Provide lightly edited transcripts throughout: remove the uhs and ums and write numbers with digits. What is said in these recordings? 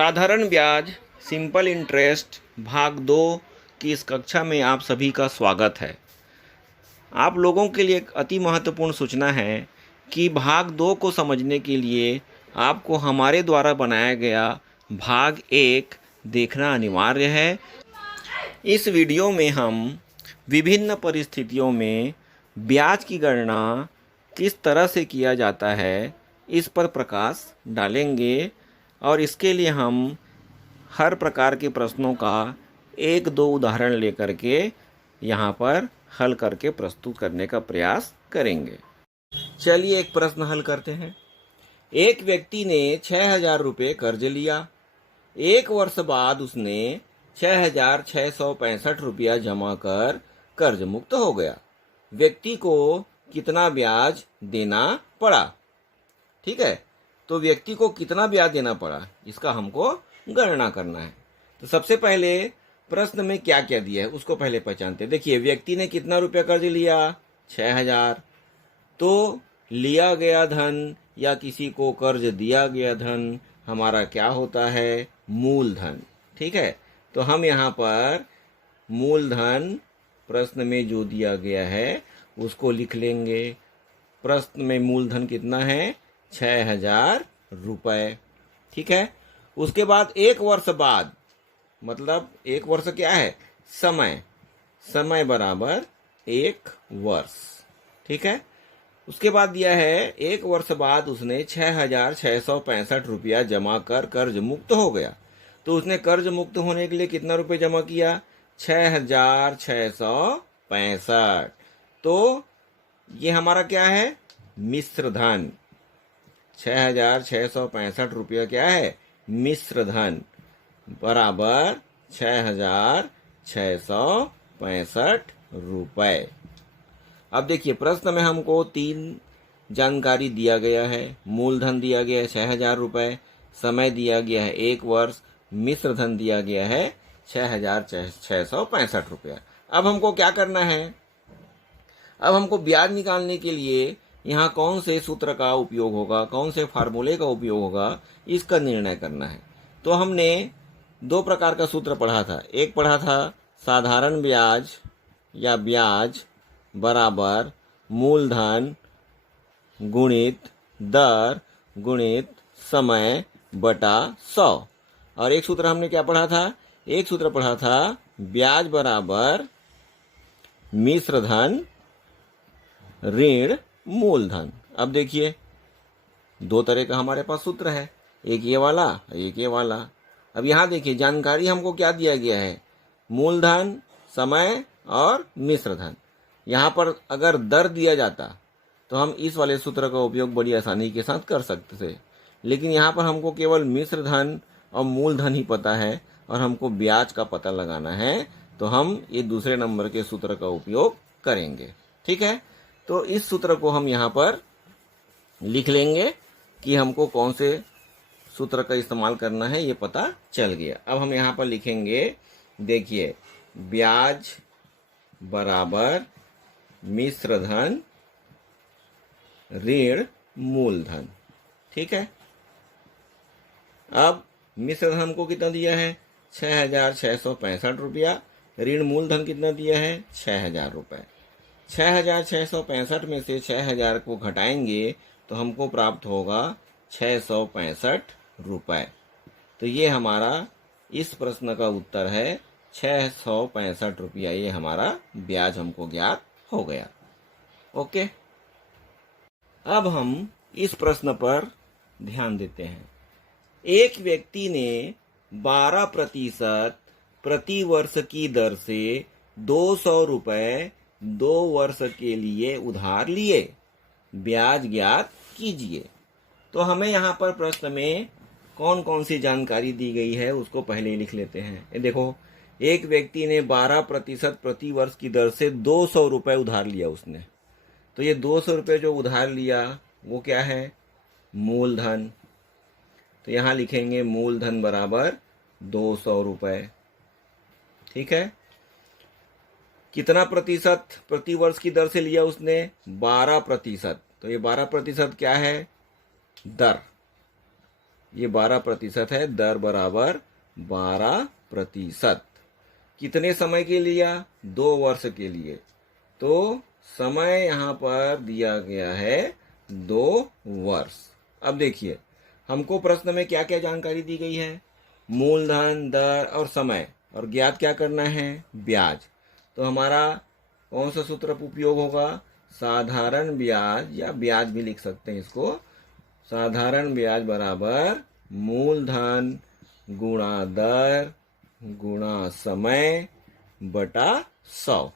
साधारण ब्याज simple interest भाग 2 की इस कक्षा में आप सभी का स्वागत है। आप लोगों के लिए एक अति महत्वपूर्ण सूचना है कि भाग 2 को समझने के लिए आपको हमारे द्वारा बनाया गया भाग 1 देखना अनिवार्य है। इस वीडियो में हम विभिन्न परिस्थितियों में ब्याज की गणना किस तरह से किया जाता है इस पर प्रकाश डालेंगे और इसके लिए हम हर प्रकार के प्रश्नों का एक दो उदाहरण लेकर के यहाँ पर हल करके प्रस्तुत करने का प्रयास करेंगे। चलिए एक प्रश्न हल करते हैं। एक व्यक्ति ने 6,000 रुपये कर्ज लिया। एक वर्ष बाद उसने 6,665 रुपया जमा कर कर्ज मुक्त हो गया। व्यक्ति को कितना ब्याज देना पड़ा? ठीक है, तो व्यक्ति को कितना ब्याज देना पड़ा इसका हमको गणना करना है। तो सबसे पहले प्रश्न में क्या क्या दिया है उसको पहले पहचानते हैं। देखिए, व्यक्ति ने कितना रुपया कर्ज लिया? 6,000। तो लिया गया धन या किसी को कर्ज दिया गया धन हमारा क्या होता है? मूलधन। ठीक है, तो हम यहाँ पर मूलधन प्रश्न में जो दिया गया है उसको लिख लेंगे। प्रश्न में मूलधन कितना है? 6,000 रुपये। ठीक है, उसके बाद एक वर्ष बाद, मतलब एक वर्ष क्या है? समय। समय बराबर एक वर्ष। ठीक है, उसके बाद दिया है एक वर्ष बाद उसने 6,665 रुपया जमा कर कर्ज मुक्त हो गया। तो उसने कर्ज मुक्त होने के लिए कितना रुपये जमा किया? 6,665। तो ये हमारा क्या है? मिश्र धन। 6,665 रुपया क्या है? मिश्र धन बराबर 6,665 रुपये। अब देखिए, प्रश्न में हमको 3 जानकारी दिया गया है। मूलधन दिया गया है 6,000 रुपये, समय दिया गया है 1 वर्ष, मिश्र धन दिया गया है 6,665 रुपया। अब हमको क्या करना है? अब हमको ब्याज निकालने के लिए यहाँ कौन से सूत्र का उपयोग होगा, कौन से फार्मूले का उपयोग होगा, इसका निर्णय करना है। तो हमने 2 प्रकार का सूत्र पढ़ा था। एक पढ़ा था साधारण ब्याज या ब्याज बराबर मूलधन गुणित दर गुणित समय बटा 100। और एक सूत्र हमने क्या पढ़ा था? एक सूत्र पढ़ा था ब्याज बराबर मिश्र धन ऋण मूलधन। अब देखिए, 2 तरह का हमारे पास सूत्र है, एक ये वाला एक ये वाला। अब यहाँ देखिए, जानकारी हमको क्या दिया गया है? मूलधन, समय और मिश्र धन। यहाँ पर अगर दर दिया जाता तो हम इस वाले सूत्र का उपयोग बड़ी आसानी के साथ कर सकते थे, लेकिन यहाँ पर हमको केवल मिश्र धन और मूलधन ही पता है और हमको ब्याज का पता लगाना है, तो हम ये दूसरे नंबर के सूत्र का उपयोग करेंगे। ठीक है, तो इस सूत्र को हम यहाँ पर लिख लेंगे कि हमको कौन से सूत्र का इस्तेमाल करना है, ये पता चल गया। अब हम यहाँ पर लिखेंगे, देखिए, ब्याज बराबर मिश्र धन ऋण मूलधन। ठीक है, अब मिश्र धन हमको कितना दिया है? 6,665 रुपया। ऋण मूलधन कितना दिया है? 6,000 रुपये। 6,665 में से 6,000 को घटाएंगे तो हमको प्राप्त होगा 665 रुपये। तो ये हमारा इस प्रश्न का उत्तर है 665 रुपया। ये हमारा ब्याज हमको ज्ञात हो गया। ओके, अब हम इस प्रश्न पर ध्यान देते हैं। एक व्यक्ति ने 12% प्रति वर्ष की दर से 200 रुपये 2 वर्ष के लिए उधार लिए। ब्याज ज्ञात कीजिए। तो हमें यहाँ पर प्रश्न में कौन कौन सी जानकारी दी गई है उसको पहले लिख लेते हैं। ये देखो, एक व्यक्ति ने 12% प्रति वर्ष की दर से 200 रुपये उधार लिया उसने। तो ये 200 रुपये जो उधार लिया वो क्या है? मूलधन। तो यहाँ लिखेंगे मूलधन बराबर 200 रुपये। ठीक है, कितना प्रतिशत प्रति वर्ष की दर से लिया उसने? 12%। तो ये 12% क्या है? दर। ये 12% है, दर बराबर 12%। कितने समय के लिया? 2 वर्ष के लिए। तो समय यहाँ पर दिया गया है 2 वर्ष। अब देखिए हमको प्रश्न में क्या क्या जानकारी दी गई है? मूलधन, दर और समय, और ज्ञात क्या करना है? ब्याज। तो हमारा कौन सा सूत्र उपयोग होगा? साधारण ब्याज, या ब्याज भी लिख सकते हैं इसको। साधारण ब्याज बराबर मूलधन गुणा दर गुणा समय बटा 100।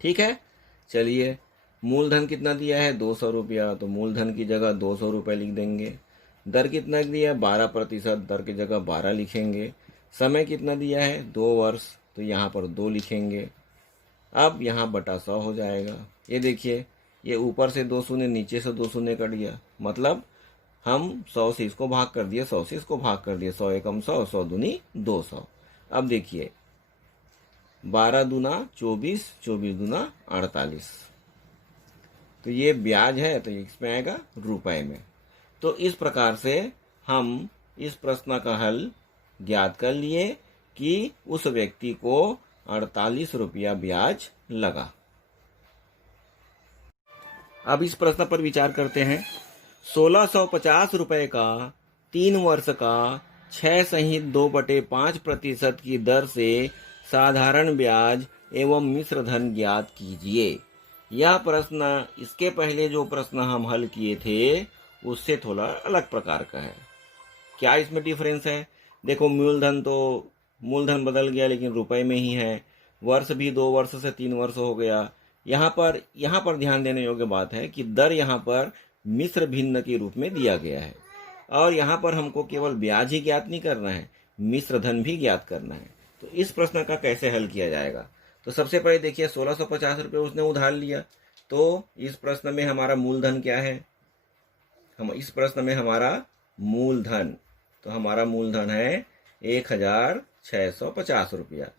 ठीक है, चलिए मूलधन कितना दिया है? 200 रुपया, तो मूलधन की जगह 200 रुपये लिख देंगे। दर कितना दिया है? 12%, दर की जगह 12 लिखेंगे। समय कितना दिया है? 2 वर्ष, तो यहाँ पर 2 लिखेंगे। अब यहाँ बटा 100 हो जाएगा। ये देखिए, ये ऊपर से 2 शून्य, नीचे से 2 शून्य कट गया, मतलब हम 100 से इसको भाग कर दिए, 100 से इसको भाग कर दिए। 100 एकम 100, 100 दूनी 200। अब देखिए 12 दूना 24, 24 दूना 48। तो ये ब्याज है, तो इसमें आएगा रुपए में। तो इस प्रकार से हम इस प्रश्न का हल ज्ञात कर लिए कि उस व्यक्ति को 48 रुपया ब्याज लगा। अब इस प्रश्न पर विचार करते हैं। 1650 रुपए का 3 वर्ष का 6 सहित 2/5% की दर से साधारण ब्याज एवं मिश्र धन ज्ञात कीजिए। यह प्रश्न इसके पहले जो प्रश्न हम हल किए थे उससे थोड़ा अलग प्रकार का है। क्या इसमें डिफरेंस है? देखो मूलधन बदल गया लेकिन रुपए में ही है। वर्ष भी 2 वर्ष से 3 वर्ष हो गया। यहाँ पर ध्यान देने योग्य बात है कि दर यहाँ पर मिश्र भिन्न के रूप में दिया गया है, और यहाँ पर हमको केवल ब्याज ही ज्ञात नहीं करना है, मिश्र धन भी ज्ञात करना है। तो इस प्रश्न का कैसे हल किया जाएगा? तो सबसे पहले देखिए 1650 रुपये उसने उधार लिया, तो इस प्रश्न में हमारा मूलधन क्या है? इस प्रश्न में हमारा मूलधन, तो हमारा मूलधन है 1650 रुपया।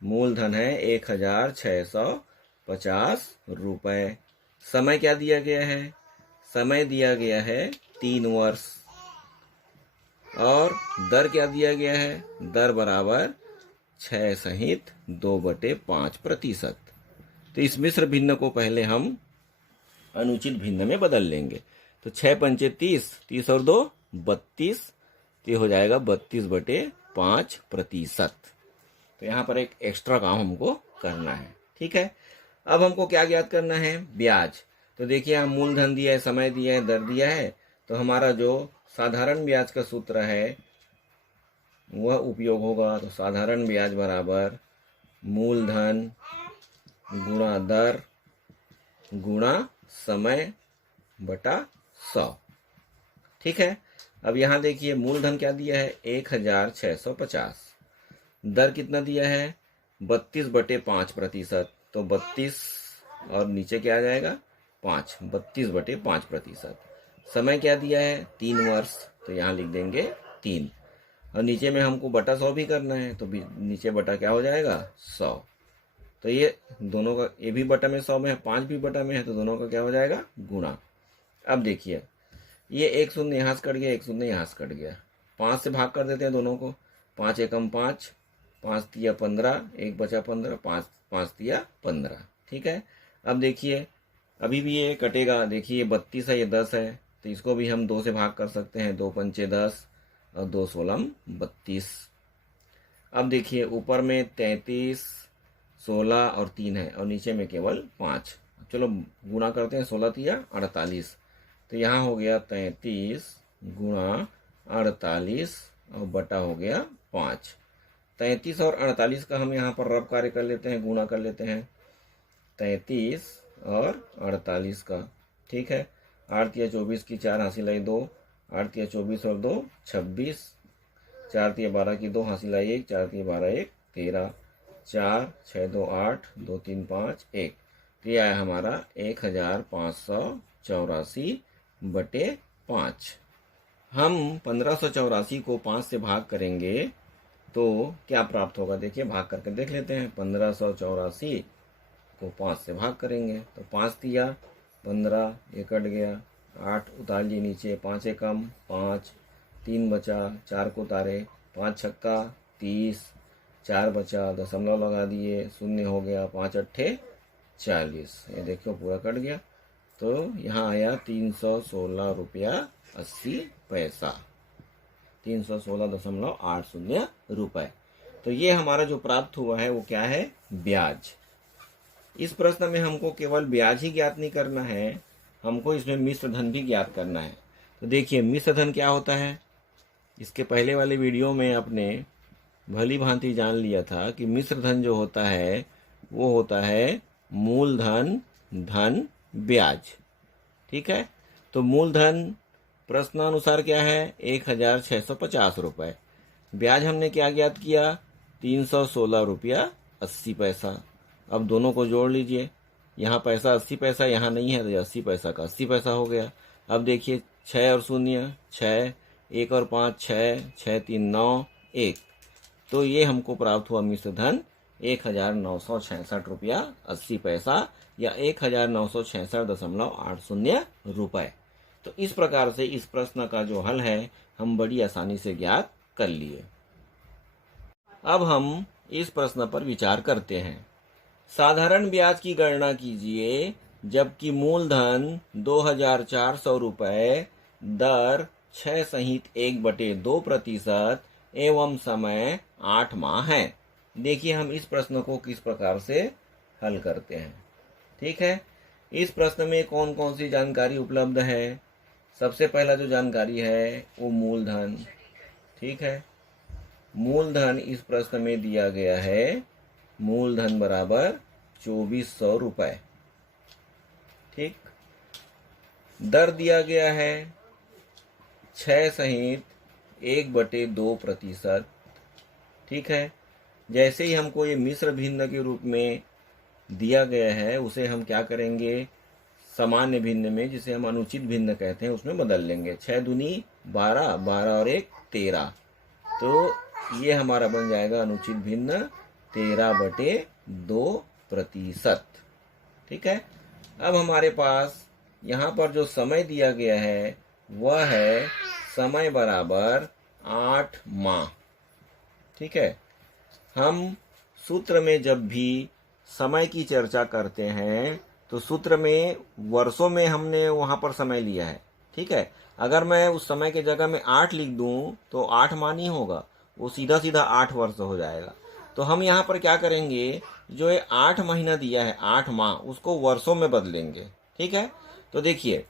मूलधन है 1650 रुपये। समय क्या दिया गया है? समय दिया गया है 3 वर्ष, और दर क्या दिया गया है? दर बराबर 6 सहित 2/5%। तो इस मिश्र भिन्न को पहले हम अनुचित भिन्न में बदल लेंगे। तो 6 पंचे 30, 30 और 2 32, तो हो जाएगा 32/5%। तो यहाँ पर एक एक्स्ट्रा काम हमको करना है। ठीक है, अब हमको क्या ज्ञात करना है? ब्याज। तो देखिए हम मूलधन दिया है, समय दिया है, दर दिया है, तो हमारा जो साधारण ब्याज का सूत्र है वह उपयोग होगा। तो साधारण ब्याज बराबर मूलधन गुणा दर गुणा समय बटा 100। ठीक है, अब यहाँ देखिए मूलधन क्या दिया है? 1650। दर कितना दिया है? 32/5%। तो 32 और नीचे क्या आ जाएगा? 5, 32/5%। समय क्या दिया है? 3 वर्ष, तो यहाँ लिख देंगे 3, और नीचे में हमको बटा 100 भी करना है, तो नीचे बटा क्या हो जाएगा? 100। तो ये दोनों का, ये भी बटा में 100 में है, 5 भी बटा में है, तो दोनों का क्या हो जाएगा? गुणा। अब देखिए ये 1 शून्य यहाँ से कट गया, 1 शून्य यहाँ से कट गया। 5 से भाग कर देते हैं दोनों को। 5 एकम 5, 5 तिया 15, 1 बचा 15, 5 तिया 15। ठीक है, अब देखिए अभी भी ये कटेगा। देखिए 32 है, ये 10 है, तो इसको भी हम 2 से भाग कर सकते हैं। 2 पंचे 10 और 2 16 32। अब देखिए ऊपर में 33, 16 और 3 है, और नीचे में केवल 5। चलो गुणा करते हैं। 16 तिया 48, तो यहाँ हो गया 33 गुणा 48 और बटा हो गया 5। 33 और 48 का हम यहाँ पर रब कार्य कर लेते हैं, गुणा कर लेते हैं। 33 और 48 का, ठीक है। 8 तिया 24 की 4 हासिल आई 2, 8 तिया 24 और 2 26, 4 तिया 12 की 2 हासिल आई 1, 4 तिया 12 1 13, 4 6 2 8 2 3 5 1। तो यह आया हमारा 1584/5। हम 1584 को 5 से भाग करेंगे तो क्या प्राप्त होगा? देखिए भाग करके देख लेते हैं। 1584 को 5 से भाग करेंगे तो 5 तिया 15, ये कट गया। 8 उतार लिए नीचे, 5 एकम 5, 3 बचा, 4 को उतारे, 5 छक्का 30, 4 बचा, दशमलव लगा दिए, 0 हो गया, 5 अट्ठे 40। ये देखो पूरा कट गया। तो यहाँ आया 316 रुपया 80 पैसा, 316.80 रुपए। तो ये हमारा जो प्राप्त हुआ है वो क्या है, ब्याज। इस प्रश्न में हमको केवल ब्याज ही ज्ञात नहीं करना है, हमको इसमें मिश्र धन भी ज्ञात करना है। तो देखिए मिश्र धन क्या होता है, इसके पहले वाले वीडियो में आपने भली भांति जान लिया था कि मिश्र धन जो होता है वो होता है मूलधन धन ब्याज। ठीक है, तो मूलधन प्रश्नानुसार क्या है, 1650 रुपए। ब्याज हमने क्या ज्ञात किया, 316 रुपया 80 पैसा। अब दोनों को जोड़ लीजिए, यहाँ पैसा 80 पैसा यहाँ नहीं है, तो 80 पैसा का 80 पैसा हो गया। अब देखिए 6 और 0 6, 1 और 5 6, 6 3 9 1। तो ये हमको प्राप्त हुआ मिश्र धन 1966 रुपया 80 पैसा या 1966.80 रुपए। तो इस प्रकार से इस प्रश्न का जो हल है हम बड़ी आसानी से ज्ञात कर लिए। अब हम इस प्रश्न पर विचार करते हैं। साधारण ब्याज की गणना कीजिए जबकि मूलधन 2400 रुपये, दर 6 सहित 1/2% एवं समय 8 माह है। देखिए हम इस प्रश्न को किस प्रकार से हल करते हैं। ठीक है, इस प्रश्न में कौन कौन सी जानकारी उपलब्ध है। सबसे पहला जो जानकारी है वो मूलधन। ठीक है, मूलधन इस प्रश्न में दिया गया है, मूलधन बराबर 2400 रुपए। ठीक, दर दिया गया है 6 सहित 1/2%। ठीक है, जैसे ही हमको ये मिश्र भिन्न के रूप में दिया गया है उसे हम क्या करेंगे, सामान्य भिन्न में, जिसे हम अनुचित भिन्न कहते हैं, उसमें बदल लेंगे। 6 दूनी 12, 12 और 1 13। तो ये हमारा बन जाएगा अनुचित भिन्न 13/2%। ठीक है, अब हमारे पास यहाँ पर जो समय दिया गया है वह है समय बराबर 8 माह। ठीक है, हम सूत्र में जब भी समय की चर्चा करते हैं तो सूत्र में वर्षों में हमने वहाँ पर समय लिया है। ठीक है, अगर मैं उस समय के जगह में 8 लिख दूं तो 8 माह नहीं होगा, वो सीधा सीधा 8 वर्ष हो जाएगा। तो हम यहाँ पर क्या करेंगे, जो ये 8 महीना दिया है 8 माह, उसको वर्षों में बदलेंगे। ठीक है, तो देखिए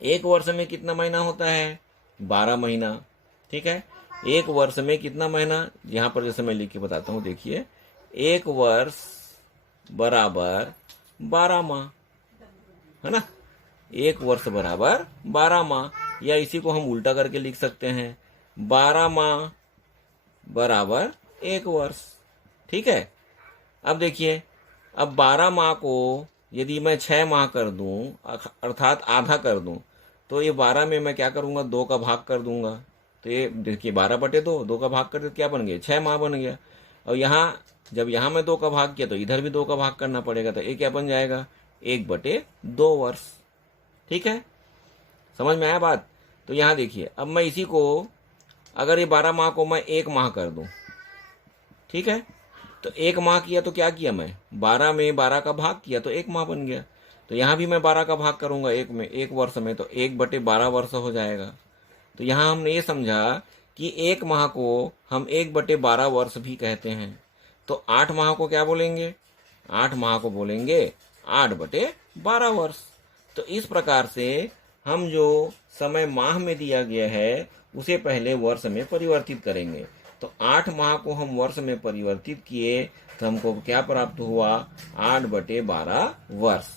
एक वर्ष में कितना महीना होता है, 12 महीना। ठीक है, एक वर्ष में कितना महीना, यहाँ पर जैसे मैं लिख के बताता हूँ, देखिए एक वर्ष बराबर 12 माह, है ना। एक वर्ष बराबर 12 माह, या इसी को हम उल्टा करके लिख सकते हैं, 12 माह बराबर 1 वर्ष। ठीक है, अब देखिए, अब 12 माह को यदि मैं 6 माह कर दूं, अर्थात आधा कर दूं, तो ये 12 में मैं क्या करूंगा, 2 का भाग कर दूंगा। तो ये देखिए 12/2, 2 का भाग कर दे क्या बन गया, 6 माह बन गया। और यहाँ जब यहाँ मैं 2 का भाग किया तो इधर भी 2 का भाग करना पड़ेगा, तो ये क्या बन जाएगा, 1/2 वर्ष। ठीक है, समझ में आया बात। तो यहाँ देखिए, अब मैं इसी को, अगर ये 12 माह को मैं 1 माह कर दूं, ठीक है, तो 1 माह किया तो क्या किया, मैं 12 में 12 का भाग किया तो 1 माह बन गया। तो यहाँ भी मैं 12 का भाग करूंगा 1 में, 1 वर्ष में, तो 1/12 वर्ष हो जाएगा। तो यहाँ हमने ये समझा कि 1 माह को हम 1/12 वर्ष भी कहते हैं। तो 8 माह को क्या बोलेंगे, 8 माह को बोलेंगे 8/12 वर्ष। तो इस प्रकार से हम जो समय माह में दिया गया है उसे पहले वर्ष में परिवर्तित करेंगे। तो 8 माह को हम वर्ष में परिवर्तित किए तो हमको क्या प्राप्त हुआ, 8/12 वर्ष।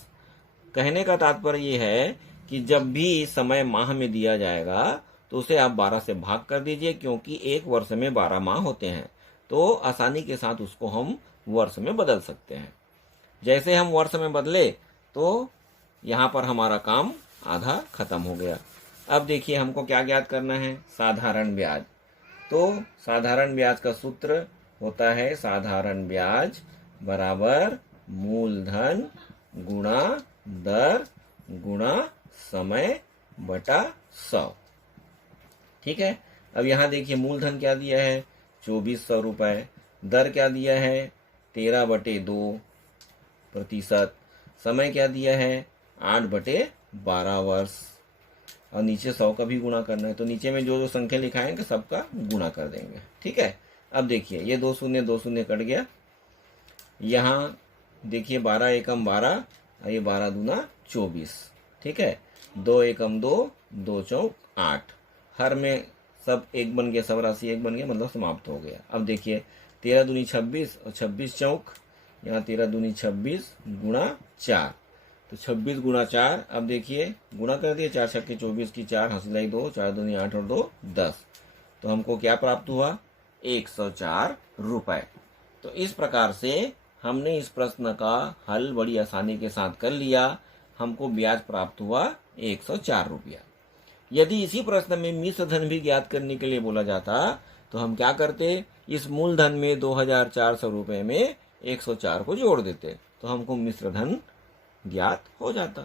कहने का तात्पर्य ये है कि जब भी समय माह में दिया जाएगा तो उसे आप 12 से भाग कर दीजिए, क्योंकि एक वर्ष में 12 माह होते हैं, तो आसानी के साथ उसको हम वर्ष में बदल सकते हैं। जैसे हम वर्ष में बदले तो यहाँ पर हमारा काम आधा खत्म हो गया। अब देखिए हमको क्या ज्ञात करना है, साधारण ब्याज। तो साधारण ब्याज का सूत्र होता है, साधारण ब्याज बराबर मूलधन गुणा दर गुणा समय बटा 100। ठीक है। अब यहाँ देखिए मूलधन क्या दिया है 2400 रुपए, दर क्या दिया है 13/2%, समय क्या दिया है 8/12 वर्ष, और नीचे 100 का भी गुणा करना है, तो नीचे में जो जो संख्या लिखाएंगे सबका गुणा कर देंगे। ठीक है। अब देखिए ये 2 शून्य कट गया, यहाँ देखिए 12 एकम 12 और ये 12 दूना 24। ठीक है। 2 एकम 2, 2 चौक 8, हर में सब एक बन गया, सब राशि एक बन गया, मतलब समाप्त हो गया। अब देखिए 13 दूनी 26 और 26 चौक, यहाँ 13 दूनी 26 गुणा 4, तो 26 गुणा 4। अब देखिए गुणा कर दिए, 4 छक्के 24 की 4 हंसलाई 2, 4 दूनी 8 और 2 10, तो हमको क्या प्राप्त हुआ 104 रुपए। तो इस प्रकार से हमने इस प्रश्न का हल बड़ी आसानी के साथ कर लिया, हमको ब्याज प्राप्त हुआ 104 रुपया। यदि इसी प्रश्न में मिश्र धन भी ज्ञात करने के लिए बोला जाता तो हम क्या करते, इस मूलधन में 2400 रुपए में 104 को जोड़ देते, तो हमको मिश्र धन ज्ञात हो जाता।